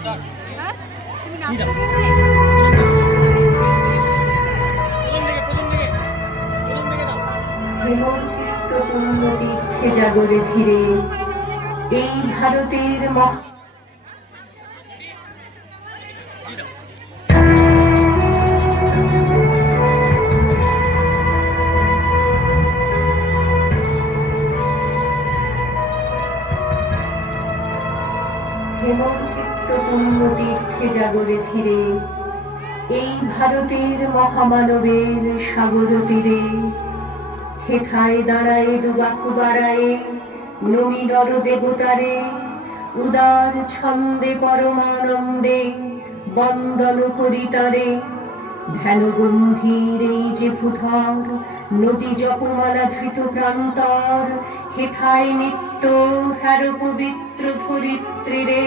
হ্যাঁ তুমি নাচতে দেখবে হেমচিত্ত পূর্ণ তীর্থে জাগরে ধীরে এই ভারতের হেমচিত্ত পূর্ণ তীর্থে জাগরে ধীরে এই ভারতের মহামানবের সাগর তীরে হেথায় দাঁড়ায় দুবাহু বাড়ায় নমি নর দেবতারে উদার ছন্দে পরমানন্দে বন্দন করি তারে ধ্যান গম্ভীর এই যে ভূধর নদী জপমালা ধৃত প্রান্তর হেথায় নিত্য হ্যার পবিত্র ধরিত্রীরে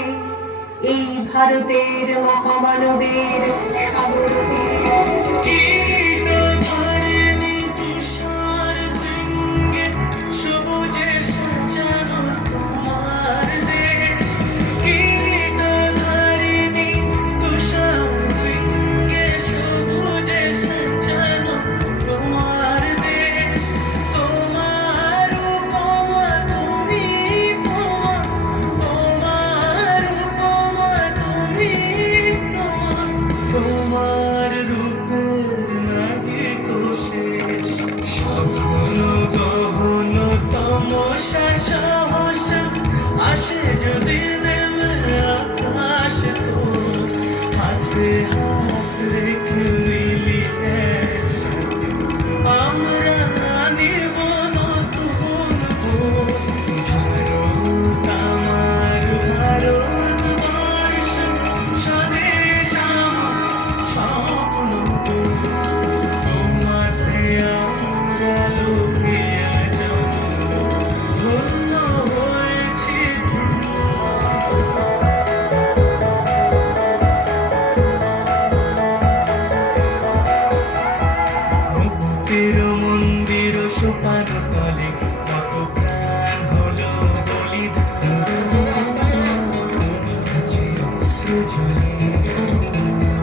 এই ভারতের মহামানবের সাগর তোমার রূপের নাহি তো শেষ সঘন গহন তমসা সহসা আসে যদি নেমে আকাশ তো হাতে হাত রেখে মিলি একসাথে আমরা নিব নতুন ভারত আমার ভারত বর্ষ স্বদেশ মন্দির সোপান তলে কত প্রাণ হলো বলিদান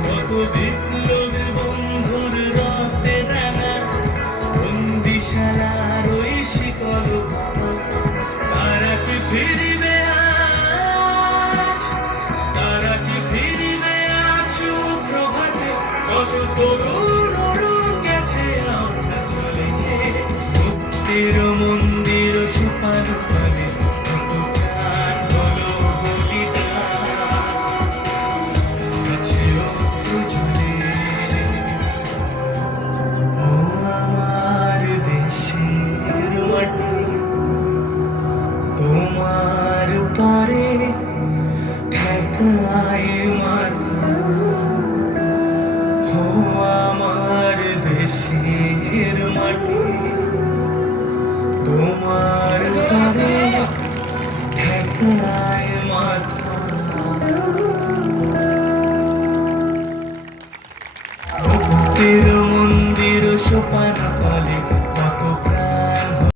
কত বিপ্লবী বন্ধুর রক্তে রাঙা বন্দিশালার ওই শিকল তারা কি ফিরিবে আজ তারা কি ফিরিবে আসু প্রভাতে কত তরুণ গেছে আমরা চলে মুক্তির মন্দির সুপার তলে কত প্রাণ হলো আমার দেশের মাটি তোমার পরে ঠেকায় মাথা হো আমার দেশের মাটি তোমার